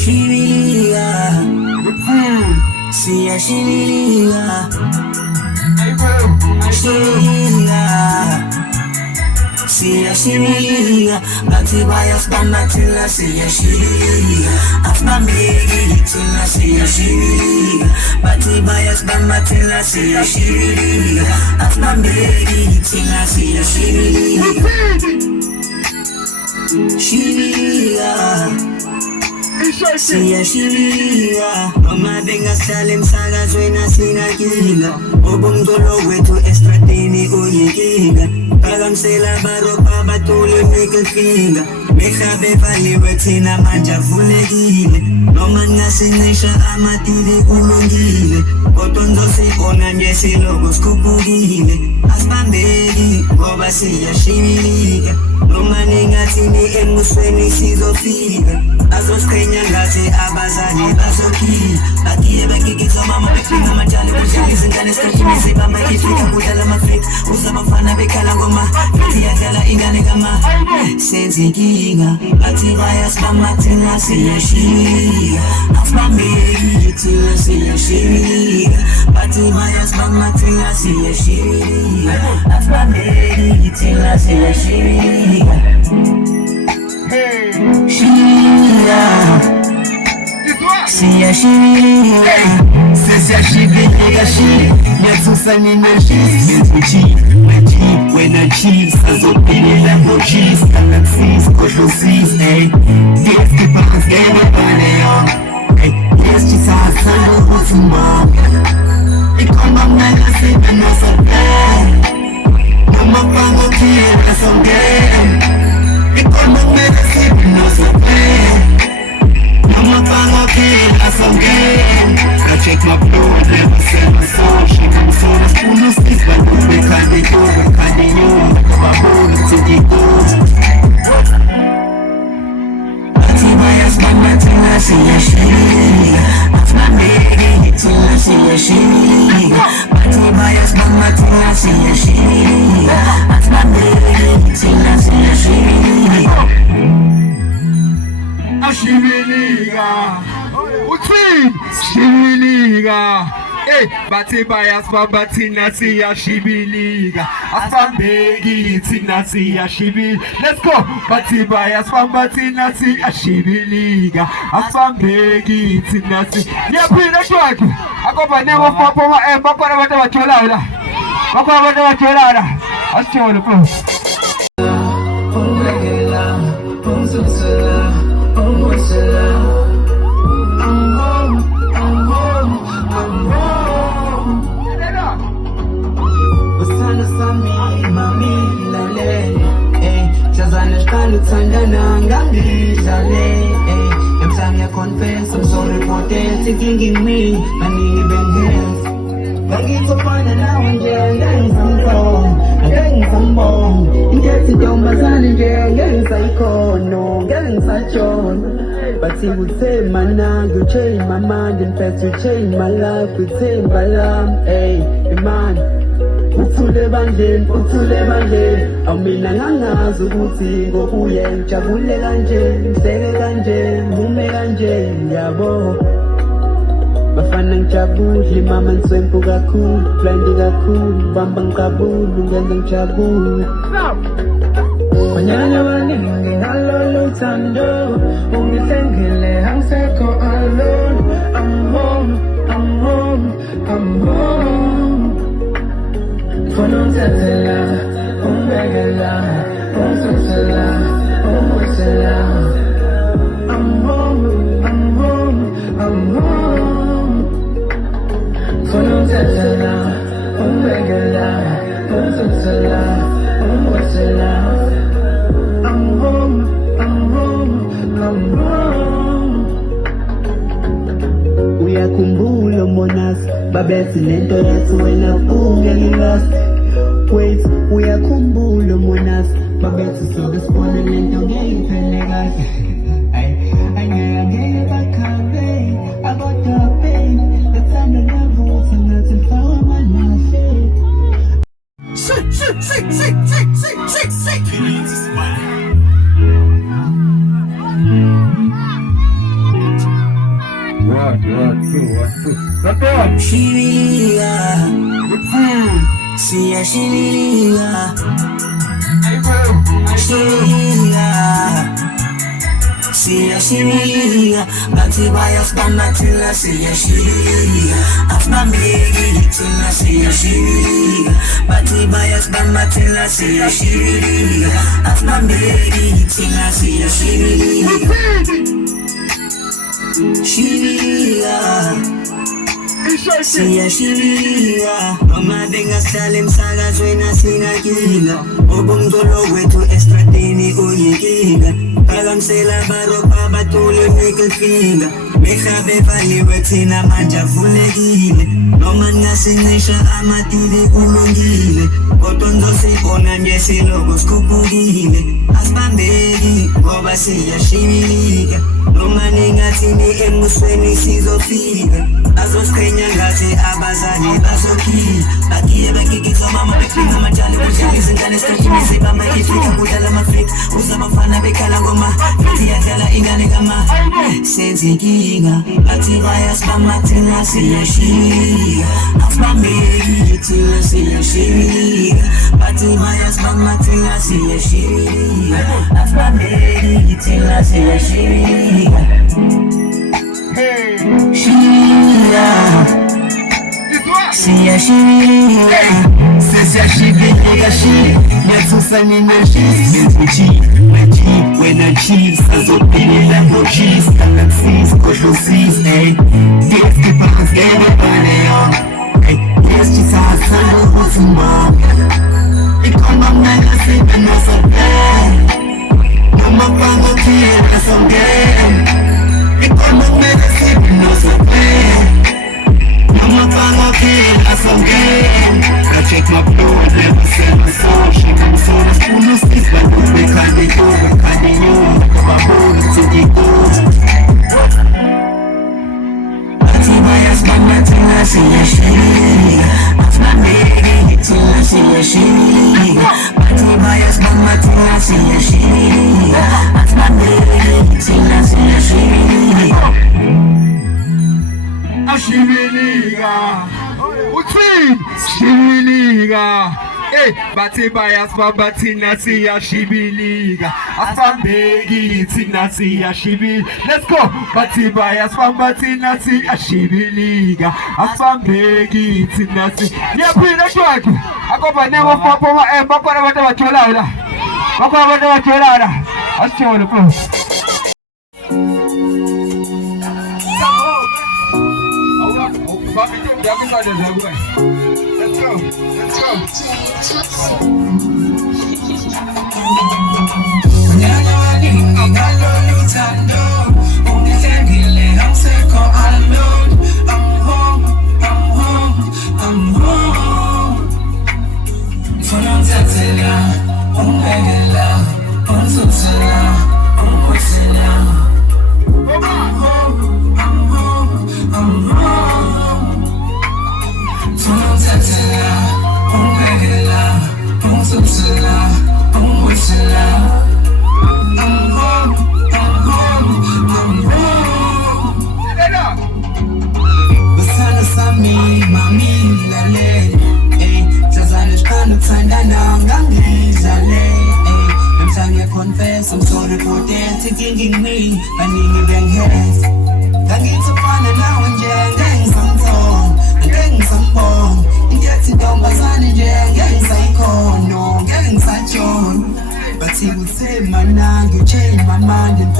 Shiriya, siya shiriya, siya shiriya, bati bias bamba tilla siya shiriya, after me tilla siya shiriya, bati bias bamba tilla siya shiriya, after me tilla siya shiriya. Siya shiriya, Mama benga salim saga zwena singa kinga, Obongdolo wetu estrateni uyikinga, Pagamsela baropa batule middle finger, Mekhabe valiwe tina manja vulekile, Noma ngasinisha amatili ulungile, Kotonzo sikona nje logo skupugile, Asbambeki ngoba siya shiriya, Noma ningathini emusweni sizofika, Azosqhenya ngathi abazali bazokhila, Bakiye bekikizo mama beklinga majali kujali izingane esikhathini zibama ifika kudlala amaflip, Uzabafana bekhala ngoma, Bethi yadlala ingane kama senze inkinga, Bathi bayasibamba thina siyashika, Asibambeki thina siyashika, Bathi bayasibamba thina siyashika, Asibambeki thina siyashika. Siya shiriya, siya shiriya, Yatsusa nina cheese, Wechi, wena cheese, Azopinila no cheese, Galaxies, Koshosis, Yes, Kipans, Gema Paneo, Yes, Chisasa, Utumbo, Ikoma Mega Sipa no Sape, Nama Pango Kira Songe, Ikoma Mega Sipa no Sape, I'ma follow kill some game. I check my blood, never sell my soul. She comes so the spoon of sticks, but we can't be good, we can't be you. My bone to the gold. Bati bias, mama, till I see a shiriya. After me, till I see a shiriya. Bati bias, mama, till I see a shiriya. After me, till I see a shiriya. Shiriya, Utin, Shiriya, Bati bias, bamba tina siya shiriya, Asbambeki tina siya shiriya. Let's go, Bati bias, bamba tina siya shiriya, Asbambeki tina siya. Yeah, please, let's work. Ako ba never papa bako na bata bachola ula, bako na bata bachola ula. Aschola po. I'm sorry for taking me, I need been begging for fun and now I'm getting some song, I'm getting some bomb. You get to do my son and getting psycho, no, getting such on. But he would say, man, you change my mind, in fact, you change my life, we change my life, hey, man. Uthule banje, Amina ngangazi ukuthi ngokuye ngijabule kanje, ngihleke kanje, ngimume kanje, yabo. Bafana ngijabule, mama ngiswempu kakhulu, blindi kakhulu, bamba ngikabulu, ngenza ngijabule. Konyanya baningi ngalolu uthando, ungithengile angisekho alone, I'm home, I'm home, I'm home. Unumthetela, umbekela, unsusela, umwisela. I'm home, I'm home, I'm home. Unumthetela, umbekela, unsusela, umwisela. I'm home, I'm home, I'm home. Uyakumbula monasi, babethi lento yesu wena ungengilasi. Wait, uyakumbula monasi, babethi sokesibona lento ngeyithele kahle. Angeke bakhambe, abodwa pain, ethanda navuza Shibiliga, siya shibiliga, siya shibiliga, bati bayas pamatila siya shibiliga, afma megi tila siya shibiliga, bati bayas pamatila siya shibiliga, afma megi tila siya shibiliga. Siya shibiliga, mama denga salim saga suena sinagiga, obong dolo wetu estratini uyigiga, kalam sela baro pabatule nickel finger, mekhabe vali wetina manja vulegile, noma ngasinisha amatili ulungile, kotondo sibona nje silogo skupugile, asibambeki ngoba siya shibiliga, noma ningathini emusweni sizofika, azosiqhenya ngathi abazali bazokhila, bakiye bekikizwa mama bephinga amajali kudlala izingane esikhathini zibamba ifika kudlala amafika, uzabafana bekhala ngoma futhi yadlala ingane kama senza inkinga, bathi bayasibamba thina siyashika, asibambeki thina siyashika, bathi bayasibamba thina siyashika, asibambeki thina siyashika. Siya shibiliga, siya shibiliga shi, yathusa nina shis, mechi, wena cheese, azophilela no cheese, galaxies, koshlosis, ey, yes, kipahas, everybody on, ey, yes, chisahasana uthumba, ikoma mnanga sibe no sope, noma pango tiye na songe, ikoma mnanga sibe no sope, Mama pango kill us again. I check my blood, never sell my soul. She comes on the spoon of sticks, but we can't be good, we can't be new. Come on, hold it to the good. Atibayas bamba tina siya shibiliga, afna megi tina siya shibiliga, atibayas bamba tina siya shibiliga, afna megi tina siya shibiliga. Shibiliga, uthi shibiliga, bathi bayasibamba thina siya shibiliga, asibambeki thina siya shibiliga. Let's go. Bathi bayasibamba thina siya shibiliga, asibambeki thina siya. Niyaphinda shwaki. Akoba nemo papa bakona abantu abatholana la. Bakona abantu abatholana. Asitshole bro. Let's go, let's go. I'm sorry for that, taking me, I need bang heads. I need to find an hour and getting some tone, and getting some bone, and getting down by sun and getting psycho, no, getting such on. But he would say, man, now you change my mind and